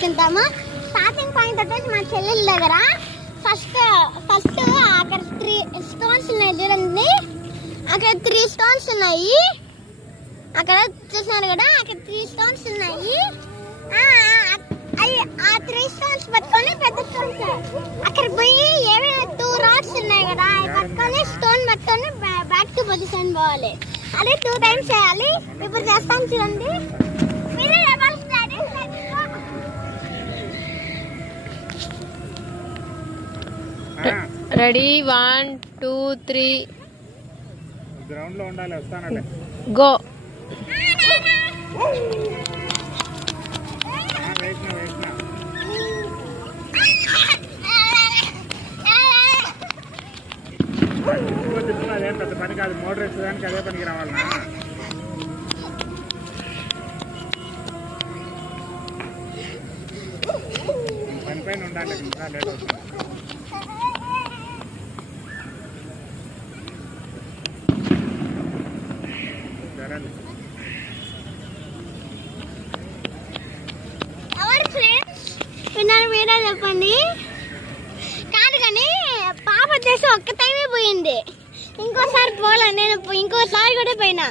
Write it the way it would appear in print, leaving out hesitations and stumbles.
చేసుకుంటాము. Starting point వచ్చేసి మా చెల్లెల దగ్గర ఫస్ట్ అక్కడ 3 స్టోన్స్ ఉన్నాయి చూడండి. అక్కడ 3 స్టోన్స్ ఉన్నాయి. అక్కడ చూసినారు కదా, అక్కడ 3 స్టోన్స్ ఉన్నాయి. ఆ 3 స్టోన్స్ పట్టుకొని పెద్ద స్టోన్స్ అక్కడ పోయి ఏమైనా 2 రాడ్స్ ఉన్నాయి కదా, అవి పట్టుకొని స్టోన్ పట్టుకొని బ్యాక్ టు పొజిషన్ పోవాలి. అదే 2 టైమ్స్ చేయాలి. ఇప్పుడు చేస్తాం చూడండి. మీరే రెడీ 1 2 3 గ్రౌండ్ లో ఉండాలి. వస్తానండి. గో. అదేం పెద్ద పని కాదు. మోటార్ వేసేదానికి అదే పనికి రావాలన్నా. పని పైన ఉండాలి. ఇంకా లేట్ అవుతుంది. మీరే చెప్పండి. కాదు కానీ పాప వచ్చేసి ఒక్క టైమే పోయింది. ఇంకోసారి పోలే. నేను ఇంకోసారి కూడా పోయినా.